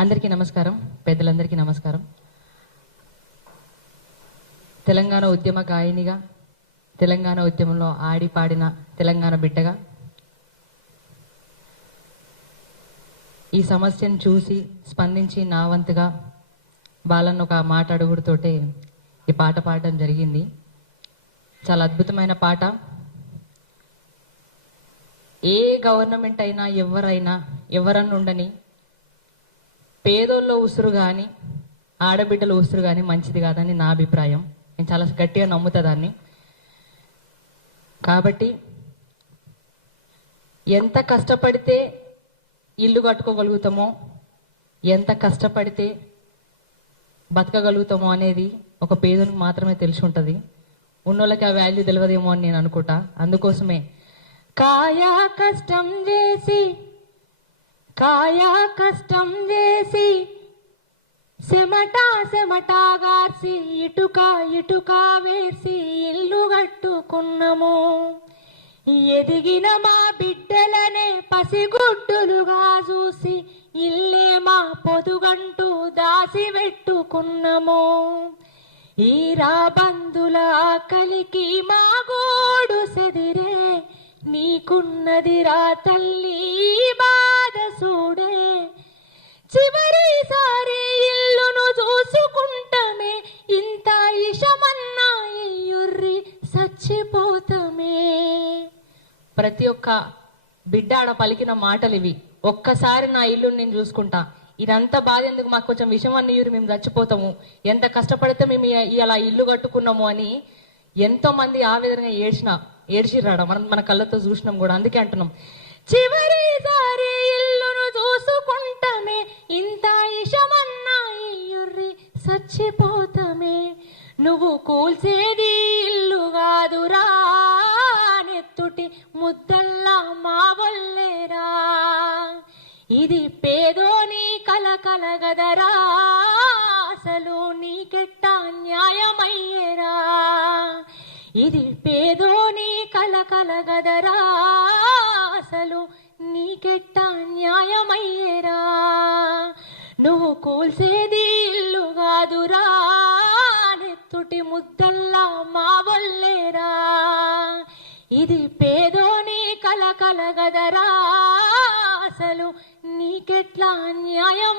అందరికీ నమస్కారం, పెద్దలందరికీ నమస్కారం. తెలంగాణ ఉద్యమ గాయనిగా, తెలంగాణ ఉద్యమంలో ఆడి పాడిన తెలంగాణ బిడ్డగా ఈ సమస్యను చూసి స్పందించి నా వంతుగా బాలన్న ఒక మాట అడుగుడుతోటే ఈ పాట పాడడం జరిగింది. చాలా అద్భుతమైన పాట. ఏ గవర్నమెంట్ అయినా ఎవరన్నా ఉండని పేదోళ్ళ ఉసురు కానీ ఆడబిడ్డల ఉసురు కానీ మంచిది కాదని నా అభిప్రాయం. నేను చాలా గట్టిగా నమ్ముతా దాన్ని. కాబట్టి ఎంత కష్టపడితే ఇల్లు కట్టుకోగలుగుతామో, ఎంత కష్టపడితే బతకగలుగుతామో అనేది ఒక పేదోనికి మాత్రమే తెలిసి ఉంటుంది. ఉన్నోళ్ళకి ఆ వాల్యూ తెలియదేమో అని నేను అనుకుంటా. అందుకోసమే కాయా కష్టం చేసి చెమటా గార్సి ఇటుక వేసి ఇల్లు కట్టుకున్నాము. ఎదిగిన మా బిడ్డలనే పసిగుడ్డులుగా చూసి ఇల్లే మా పొదుగంటూ దాసి పెట్టుకున్నాము. ఈ రాబందుల ఆకలికి మా గోడు సెదిరే, నీకున్నది రా తల్లి బాధ చూడే. చివరిసారి ఇల్లును చూసుకుంటమే, ఇంత ఇషమన్నా ఇయ్యుర్రి చచ్చిపోతమే. ప్రతి ఒక్క బిడ్డ ఆడ పలికిన మాటలు ఇవి. ఒక్కసారి నా ఇల్లు నేను చూసుకుంటా, ఇదంతా బాధ ఎందుకు, మాకు కొంచెం విషం అన్నయ్యూరు, మేము చచ్చిపోతాము, ఎంత కష్టపడితే మేము ఇలా ఇల్లు కట్టుకున్నాము అని ఎంతో మంది ఆ విధంగా ఏడ్చిరాడ. మన కళ్ళతో చూసినాం కూడా. అందుకే అంటున్నాం, చివరిసారి ఇల్లును చూసుకుంటమే, ఇంత ఇషమన్నా ఇయ్యుర్రి చచ్చిపోతమే. నువ్వు కూల్చేది ఇల్లు కాదురా, నెత్తుటి ముద్దల్లా మా వల్లేరా. ఇది పేదోని కలగదరా, అసలు నీకెట్టా న్యాయమయ్యేరా. ఇది పేదోని కలగదరా, అసలు నీకెట్టా న్యాయమయ్యేరా. నువ్వు కూల్చేది ఇల్లు కాదురా, నెత్తుటి ముద్దల్లా మా వల్లేరా. ఇది పేదోని కలగదరా, అసలు నీకెట్లా న్యాయం